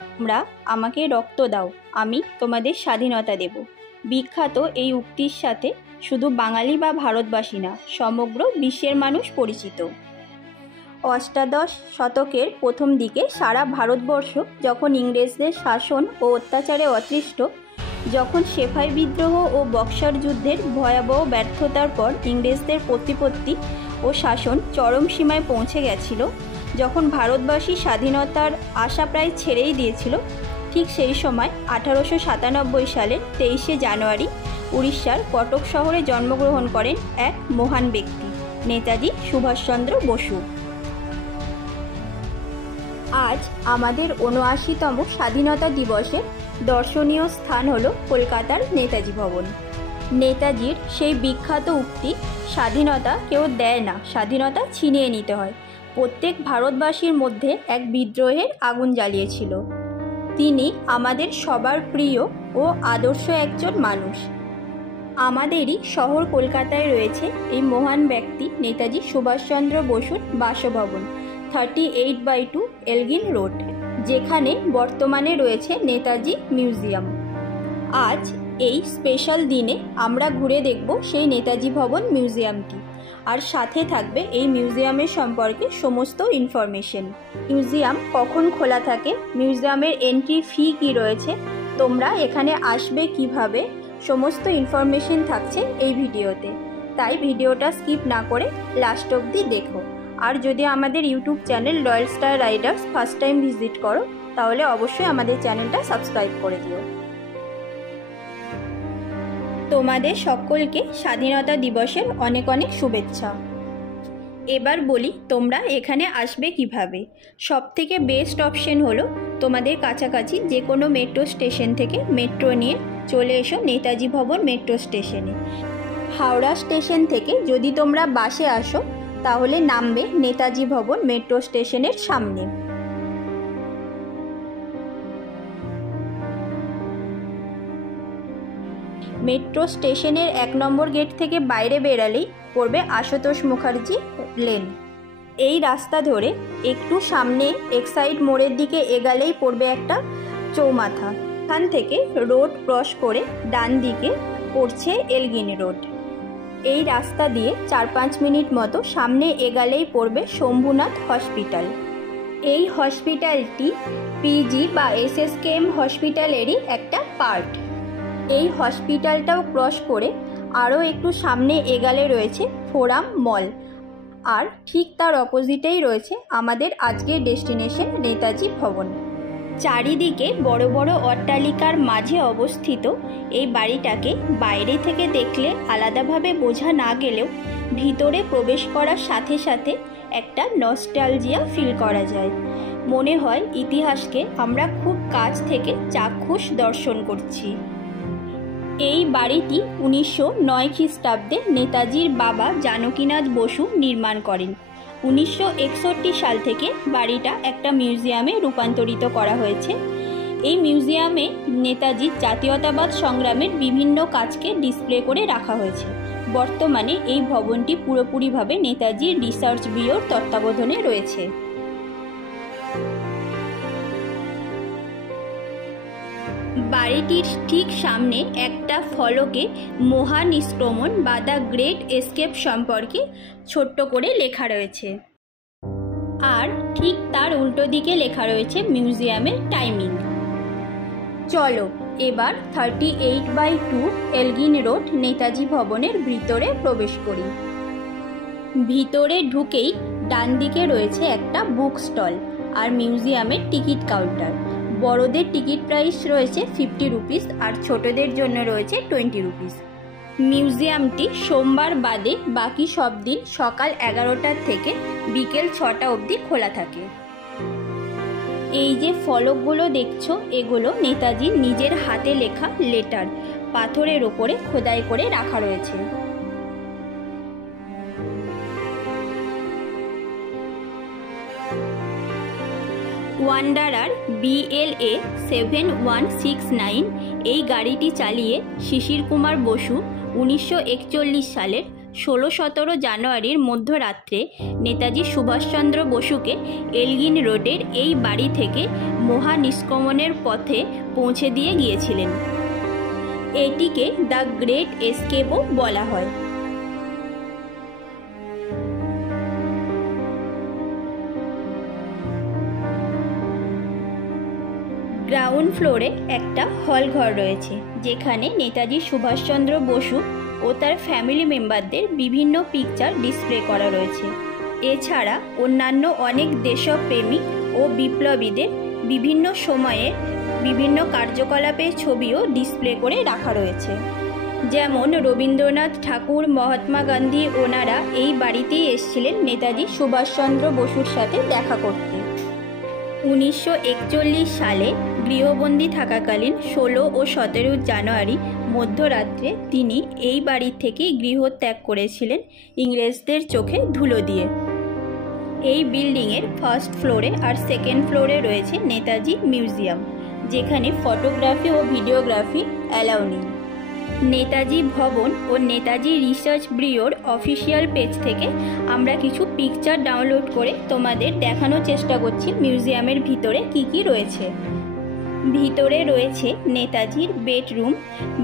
তোমরা আমাকে রক্ত দাও, আমি তোমাদের স্বাধীনতা দেব। বিখ্যাত এই উক্তির সাথে শুধু বাঙালি বা ভারতবাসী না, সমগ্র বিশ্বের মানুষ পরিচিত। অষ্টাদশ শতকের প্রথম দিকে সারা ভারতবর্ষ যখন ইংরেজদের শাসন ও অত্যাচারে অতিষ্ঠ, যখন সেফাই বিদ্রোহ ও বক্সার যুদ্ধের ভয়াবহ ব্যর্থতার পর ইংরেজদের প্রতিপত্তি ও শাসন চরম সীমায় পৌঁছে গেছিল, যখন ভারতবাসী স্বাধীনতার আশা প্রায় ছেড়েই দিয়েছিল, ঠিক সেই সময় 1897 সালের 23শে জানুয়ারি উড়িষ্যার কটক শহরে জন্মগ্রহণ করেন এক মহান ব্যক্তি, নেতাজি সুভাষচন্দ্র বসু। আজ আমাদের ৭৯তম স্বাধীনতা দিবসের দর্শনীয় স্থান হলো কলকাতার নেতাজি ভবন। নেতাজির সেই বিখ্যাত উক্তি, স্বাধীনতা কেউ দেয় না, স্বাধীনতা ছিনিয়ে নিতে হয়, প্রত্যেক ভারতবাসীর মধ্যে এক বিদ্রোহের আগুন জ্বালিয়েছিল। তিনি আমাদের সবার প্রিয় ও আদর্শ একজন মানুষ। আমাদেরই শহর কলকাতায় রয়েছে এই মহান ব্যক্তি নেতাজি সুভাষচন্দ্র বসুর বাসভবন, 38/2 এলগিন রোড, যেখানে বর্তমানে রয়েছে নেতাজি মিউজিয়াম। আজ এই স্পেশাল দিনে আমরা ঘুরে দেখব সেই নেতাজি ভবন মিউজিয়ামটি, আর সাথে থাকবে এই মিউজিয়ামের সম্পর্কে সমস্ত ইনফরমেশন। মিউজিয়াম কখন খোলা থাকে, মিউজিয়ামের এন্ট্রি ফি কী রয়েছে, তোমরা এখানে আসবে কিভাবে, সমস্ত ইনফরমেশন থাকছে এই ভিডিওতে। তাই ভিডিওটা স্কিপ না করে লাস্ট অবধি দেখো। আর যদি আমাদের YouTube channel royal star Riders first time visit করো, তাহলে অবশ্যই আমাদের চ্যানেলটা সাবস্ক্রাইব করে দিও। তোমাদের সকলকে স্বাধীনতা দিবসের অনেক অনেক শুভেচ্ছা। এবার বলি তোমরা এখানে আসবে কিভাবে। সবথেকে বেস্ট অপশন হলো তোমাদের কাছাকাছি যে কোনো মেট্রো স্টেশন থেকে মেট্রো নিয়ে চলে এসো নেতাজি ভবন মেট্রো স্টেশনে। হাওড়া স্টেশন থেকে যদি তোমরা বাসে আসো তাহলে নামবে নেতাজি ভবন মেট্রো স্টেশনের সামনে। মেট্রো স্টেশনের 1 নম্বর গেট থেকে বাইরে বেরালেই পড়বে আশুতোষ মুখার্জি লেন। এই রাস্তা ধরে একটু সামনে এক্সাইড মোড়ের দিকে এগালেই পড়বে একটা চৌমাথা। এখান থেকে রোড ক্রস করে ডান দিকে পড়ছে এলগিন রোড। এই রাস্তা দিয়ে 4-5 মিনিট মতো সামনে এগালেই পড়বে শম্ভুনাথ হসপিটাল। এই হসপিটালটি পিজি বা এসএসকেএম হসপিটালেরই একটা পার্ট। এই হসপিটালটাও ক্রস করে আরও একটু সামনে এগালে রয়েছে ফোরাম মল, আর ঠিক তার অপোজিটেই রয়েছে আমাদের আজকের ডেস্টিনেশন নেতাজি ভবন। চারিদিকে বড় বড় অট্টালিকার মাঝে অবস্থিত এই বাড়িটাকে বাইরে থেকে দেখলে আলাদাভাবে বোঝা না গেলেও ভিতরে প্রবেশ করার সাথে সাথে একটা নস্টালজিয়া ফিল করা যায়। মনে হয় ইতিহাসকে আমরা খুব কাছ থেকে চাক্ষুষ দর্শন করছি। এই বাড়িটি 1909 খ্রিস্টাব্দে নেতাজির বাবা জানকীনাথ বসু নির্মাণ করেন। 1961 সাল থেকে বাড়িটা একটা মিউজিয়ামে রূপান্তরিত করা হয়েছে। এই মিউজিয়ামে নেতাজির জাতীয়তাবাদ সংগ্রামের বিভিন্ন কাজকে ডিসপ্লে করে রাখা হয়েছে। বর্তমানে এই ভবনটি পুরোপুরিভাবে নেতাজির রিসার্চ ব্যুরোর তত্ত্বাবধানে রয়েছে। বাড়িটির ঠিক সামনে একটা ফলকে মহানিষ্ক্রমণ বা দ্য গ্রেট এসকেপ সম্পর্কে ছোট্ট করে লেখা রয়েছে, আর ঠিক তার উল্টো দিকে লেখা রয়েছে মিউজিয়ামের টাইমিং। চলো এবার 38/2 এলগিন রোড নেতাজি ভবনের ভিতরে প্রবেশ করি। ভিতরে ঢুকেই ডান দিকে রয়েছে একটা বুক স্টল আর মিউজিয়ামের টিকিট কাউন্টার। বড়দের টিকিট প্রাইস রয়েছে 50 রুপিস আর ছোটদের জন্য রয়েছে 20 রুপিস। মিউজিয়ামটি সোমবার বাদে বাকি সব দিন সকাল 11টা থেকে বিকেল 6টা অবধি খোলা থাকে। এই যে ফলকগুলো দেখছো, এগুলো নেতাজির নিজের হাতে লেখা লেটার, পাথরের ওপরে খোদাই করে রাখা রয়েছে। ওয়ান্ডারার BLA 7169 এই গাড়িটি চালিয়ে শিশির কুমার বসু 1941 সালের 16-17 জানুয়ারির মধ্যরাত্রে নেতাজি সুভাষচন্দ্র বসুকে এলগিন রোডের এই বাড়ি থেকে মহানিষ্ক্রমণের পথে পৌঁছে দিয়ে গিয়েছিলেন। এটিকে দ্য গ্রেট এস্কেপও বলা হয়। গ্রাউন্ড ফ্লোরে একটা হল ঘর রয়েছে, যেখানে নেতাজি সুভাষচন্দ্র বসু ও তার ফ্যামিলি মেম্বারদের বিভিন্ন পিকচার ডিসপ্লে করা রয়েছে। এছাড়া অন্যান্য অনেক দেশপ্রেমিক ও বিপ্লবীদের বিভিন্ন সময়ের বিভিন্ন কার্যকলাপের ছবিও ডিসপ্লে করে রাখা রয়েছে। যেমন রবীন্দ্রনাথ ঠাকুর, মহাত্মা গান্ধী ওনারা এই বাড়িতেই এসেছিলেন নেতাজি সুভাষচন্দ্র বসুর সাথে দেখা করতে। 1941 সালে গৃহবন্দী থাকাকালীন 16 ও 17 জানুয়ারি মধ্যরাত্রে তিনি এই বাড়ি থেকেই গৃহত্যাগ করেছিলেন ইংরেজদের চোখে ধুলো দিয়ে। এই বিল্ডিংয়ের ফার্স্ট ফ্লোরে আর সেকেন্ড ফ্লোরে রয়েছে নেতাজি মিউজিয়াম, যেখানে ফটোগ্রাফি ও ভিডিওগ্রাফি অ্যালাউ নেই। নেতাজি ভবন ও নেতাজি রিসার্চ ব্যুরোর অফিসিয়াল পেজ থেকে আমরা কিছু পিকচার ডাউনলোড করে তোমাদের দেখানোর চেষ্টা করছি মিউজিয়ামের ভিতরে কি কি রয়েছে। ভিতরে রয়েছে নেতাজির বেডরুম,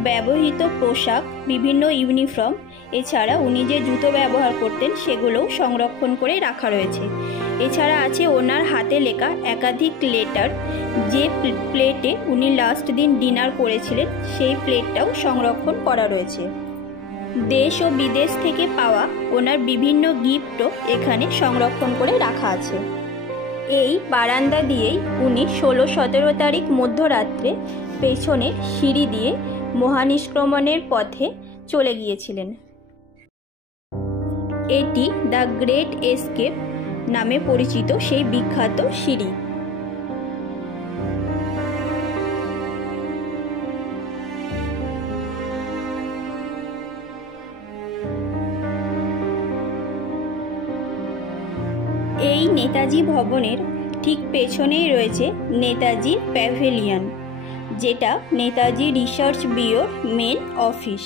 ব্যবহৃত পোশাক, বিভিন্ন ইউনিফর্ম, এছাড়া উনি যে জুতো ব্যবহার করতেন সেগুলোও সংরক্ষণ করে রাখা রয়েছে। এছাড়া আছে ওনার হাতে লেখা একাধিক লেটার, যে প্লেটে উনি লাস্ট দিন ডিনার করেছিলেন সেই প্লেটটাও সংরক্ষণ করা রয়েছে। দেশ ও বিদেশ থেকে পাওয়া ওনার বিভিন্ন গিফটও এখানে সংরক্ষণ করে রাখা আছে। এই বারান্দা দিয়েই উনি 16-17 তারিখ মধ্যরাত্রে পেছনের সিঁড়ি দিয়ে মহানিষ্ক্রমণের পথে চলে গিয়েছিলেন। এটি দ্য গ্রেট এস্কেপ নামে পরিচিত সেই বিখ্যাত সিঁড়ি। এই নেতাজি ভবনের ঠিক পেছনেই রয়েছে নেতাজি প্যাভিলিয়ন, যেটা নেতাজি রিসার্চ ব্যুরোর মেন অফিস।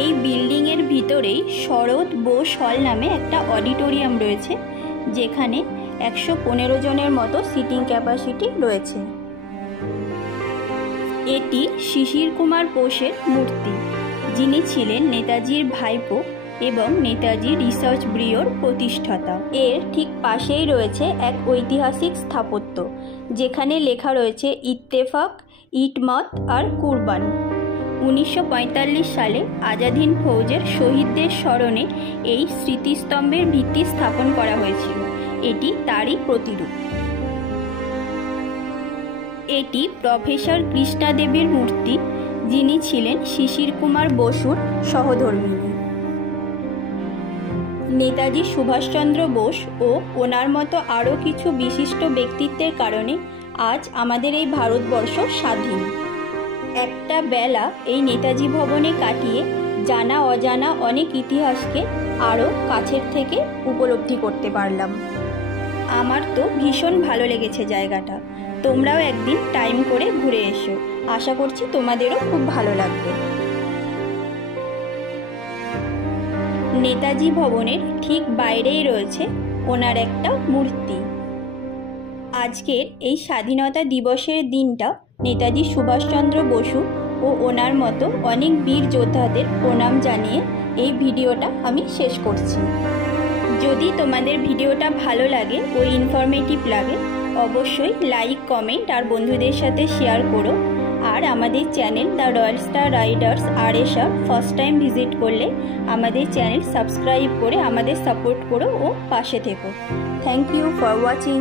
এই বিল্ডিংয়ের ভিতরেই শরৎ বোস হল নামে একটা অডিটোরিয়াম রয়েছে, যেখানে 115 জনের মতো সিটিং ক্যাপাসিটি রয়েছে। এটি শিশির কুমার বোসের মূর্তি, যিনি ছিলেন নেতাজির ভাইপো এবং নেতাজি রিসার্চ ব্যুরোর প্রতিষ্ঠাতা। এর ঠিক পাশেই রয়েছে এক ঐতিহাসিক স্থাপত্য, যেখানে লেখা রয়েছে ইত্তেফাক, ইটমত আর কুরবান। 1945 সালে আজাদ হিন্দ ফৌজের শহীদদের স্মরণে এই স্মৃতিস্তম্ভের ভিত্তি স্থাপন করা হয়েছিল। এটি তারই প্রতিরূপ। এটি প্রফেসর কৃষ্ণা দেবীর মূর্তি, যিনি ছিলেন শিশির কুমার বসুর সহধর্মিণী। নেতাজি সুভাষচন্দ্র বোস ও ওনার মতো আরও কিছু বিশিষ্ট ব্যক্তিত্বের কারণে আজ আমাদের এই ভারতবর্ষ স্বাধীন। একটা বেলা এই নেতাজি ভবনে কাটিয়ে জানা অজানা অনেক ইতিহাসকে আরও কাছের থেকে উপলব্ধি করতে পারলাম। আমার তো ভীষণ ভালো লেগেছে জায়গাটা। তোমরাও একদিন টাইম করে ঘুরে এসো, আশা করছি তোমাদেরও খুব ভালো লাগবে। নেতাজি ভবনের ঠিক বাইরেই রয়েছে ওনার একটা মূর্তি। আজকের এই স্বাধীনতা দিবসের দিনটা নেতাজি সুভাষচন্দ্র বসু ও ওনার মতো অনেক বীর যোদ্ধাদের প্রণাম জানিয়ে এই ভিডিওটা আমি শেষ করছি। যদি তোমাদের ভিডিওটা ভালো লাগে ও ইনফরমেটিভ লাগে, অবশ্যই লাইক, কমেন্ট আর বন্ধুদের সাথে শেয়ার করো। আর আমাদের channel the royal star Riders RSR first time visit করলে আমাদের চ্যানেল সাবস্ক্রাইব করে আমাদের সাপোর্ট করো ও পাশে থেকো। Thank you for watching.